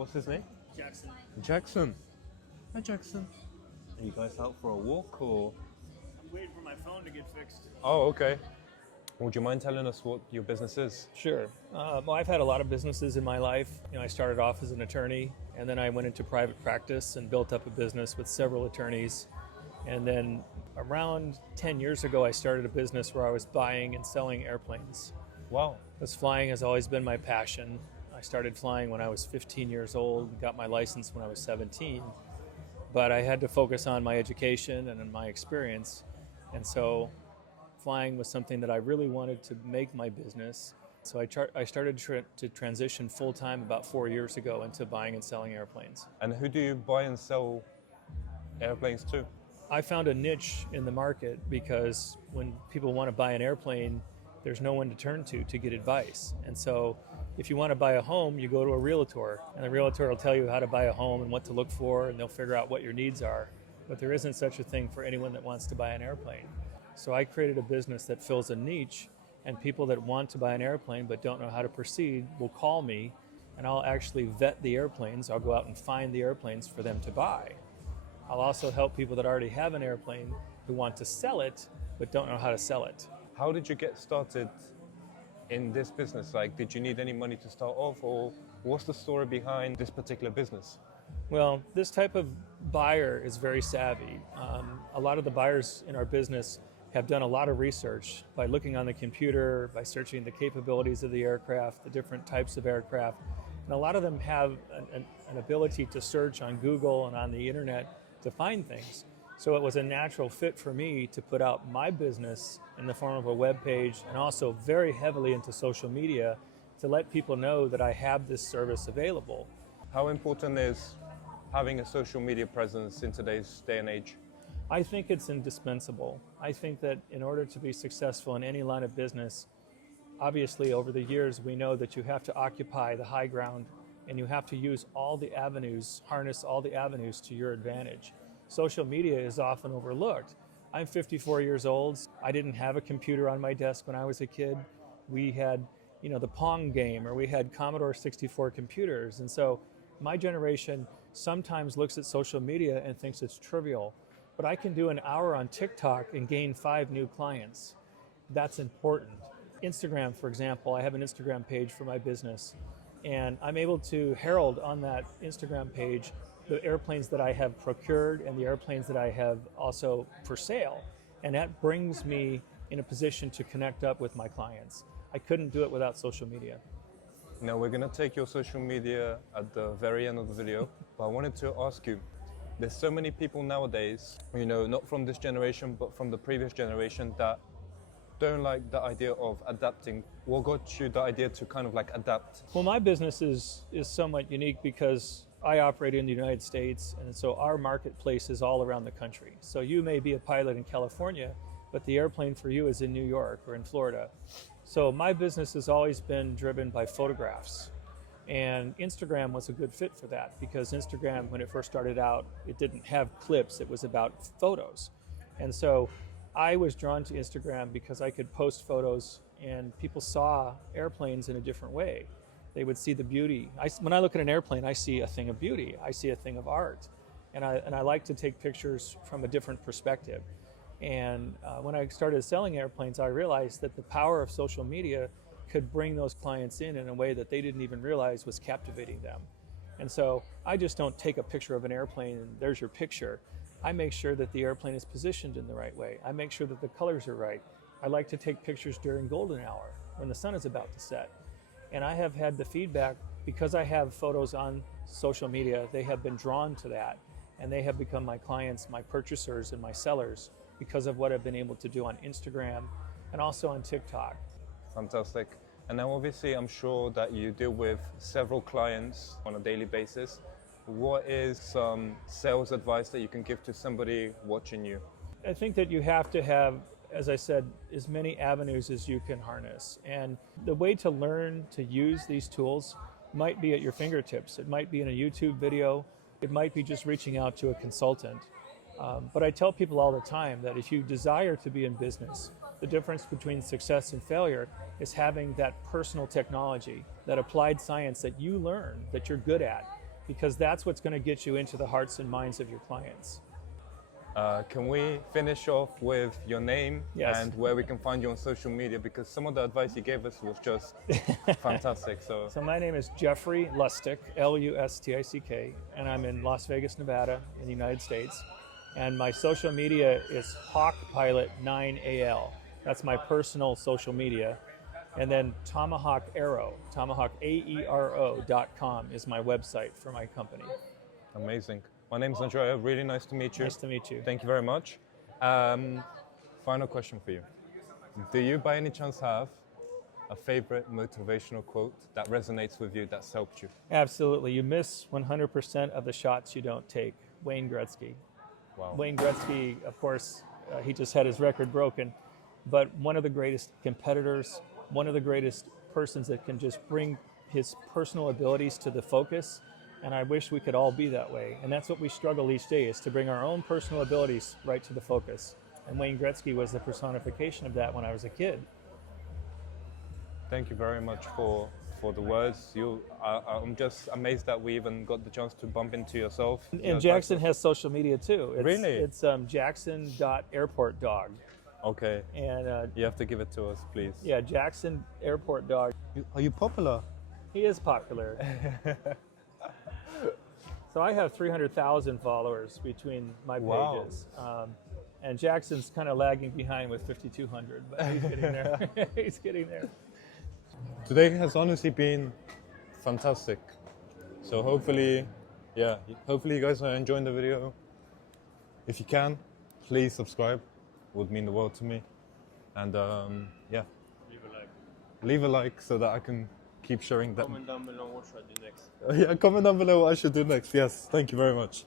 What's his name? Jackson. Jackson. Hi, Jackson. Are you guys out for a walk or? I'm waiting for my phone to get fixed. Oh, okay. Would you mind telling us what your business is? Sure. Well, I've had a lot of businesses in my life. I started off as an attorney, and then I went into private practice and built up a business with several attorneys. And then around 10 years ago, I started a business where I was buying and selling airplanes. Wow. Because flying has always been my passion. I started flying when I was 15 years old, got my license when I was 17. But I had to focus on my education and my experience. And so flying was something that I really wanted to make my business. So I started to transition full-time about 4 years ago into buying and selling airplanes. And who do you buy and sell airplanes to? I found a niche in the market because when people want to buy an airplane, there's no one to turn to get advice. And so if you want to buy a home, you go to a realtor, and the realtor will tell you how to buy a home and what to look for, and they'll figure out what your needs are. But there isn't such a thing for anyone that wants to buy an airplane. So I created a business that fills a niche, and people that want to buy an airplane but don't know how to proceed will call me, and I'll actually vet the airplanes. I'll go out and find the airplanes for them to buy. I'll also help people that already have an airplane who want to sell it but don't know how to sell it. How did you get started in this business? Like, did you need any money to start off, or what's the story behind this particular business? Well, this type of buyer is very savvy. A lot of the buyers in our business have done a lot of research by looking on the computer, by searching the capabilities of the aircraft, the different types of aircraft. And a lot of them have an ability to search on Google and on the internet to find things. So it was a natural fit for me to put out my business in the form of a web page, and also very heavily into social media to let people know that I have this service available. How important is having a social media presence in today's day and age? I think it's indispensable. I think that in order to be successful in any line of business, obviously over the years we know that you have to occupy the high ground, and you have to use all the avenues, harness all the avenues to your advantage. Social media is often overlooked. I'm 54 years old. I didn't have a computer on my desk when I was a kid. We had, the Pong game, or we had Commodore 64 computers. And so my generation sometimes looks at social media and thinks it's trivial. But I can do an hour on TikTok and gain 5 new clients. That's important. Instagram, for example, I have an Instagram page for my business, and I'm able to herald on that Instagram page the airplanes that I have procured and the airplanes that I have also for sale. And that brings me in a position to connect up with my clients. I couldn't do it without social media. Now, we're going to take your social media at the very end of the video, but I wanted to ask you, there's so many people nowadays, not from this generation, but from the previous generation, that don't like the idea of adapting. What got you the idea to kind of like adapt? Well, my business is somewhat unique because I operate in the United States, and so our marketplace is all around the country. So you may be a pilot in California, but the airplane for you is in New York or in Florida. So my business has always been driven by photographs. And Instagram was a good fit for that, because Instagram, when it first started out, it didn't have clips, it was about photos. And so I was drawn to Instagram because I could post photos and people saw airplanes in a different way. They would see the beauty. When I look at an airplane, I see a thing of beauty. I see a thing of art. And I like to take pictures from a different perspective. And when I started selling airplanes, I realized that the power of social media could bring those clients in a way that they didn't even realize was captivating them. And so I just don't take a picture of an airplane and there's your picture. I make sure that the airplane is positioned in the right way. I make sure that the colors are right. I like to take pictures during golden hour when the sun is about to set. And I have had the feedback, because I have photos on social media, they have been drawn to that, and they have become my clients, my purchasers, and my sellers because of what I've been able to do on Instagram and also on TikTok. Fantastic. And now obviously I'm sure that you deal with several clients on a daily basis. What is some sales advice that you can give to somebody watching you? I think that you have to have, as I said, as many avenues as you can harness. And the way to learn to use these tools might be at your fingertips. It might be in a YouTube video. It might be just reaching out to a consultant. But I tell people all the time that if you desire to be in business, the difference between success and failure is having that personal technology, that applied science that you learn, that you're good at, because that's what's going to get you into the hearts and minds of your clients. Can we finish off with your name Yes. and where we can find you on social media? Because some of the advice you gave us was just fantastic. So So my name is Jeffrey Lustick, Lustick, and I'm in Las Vegas, Nevada, in the United States. And my social media is HawkPilot9AL. That's my personal social media. And then Tomahawk Aero, TomahawkAero.com is my website for my company. amazing. My name's Andrea. Really nice to meet you. Nice to meet you. Thank you very much. Final question for you. Do you by any chance have a favorite motivational quote that resonates with you, that's helped you? Absolutely. You miss 100% of the shots you don't take. Wayne Gretzky. Wow. Wayne Gretzky, of course, he just had his record broken, but one of the greatest competitors, one of the greatest persons that can just bring his personal abilities to the focus. And I wish we could all be that way. And that's what we struggle each day, is to bring our own personal abilities right to the focus. And Wayne Gretzky was the personification of that when I was a kid. Thank you very much for the words. I'm just amazed that we even got the chance to bump into yourself. And Jackson has social media too. Really? It's Jackson.airportdog. Okay. And You have to give it to us, please. yeah, Jackson Airport Dog. Are you popular? He is popular. So I have 300,000 followers between my Wow. pages. And Jackson's kind of lagging behind with 5,200, but he's getting there. He's getting there. Today has honestly been fantastic. So hopefully you guys are enjoying the video. If you can, please subscribe. Would mean the world to me. And leave a like so that I can keep sharing that. Comment down below what should I do next. Yeah, comment down below what I should do next. Yes, thank you very much.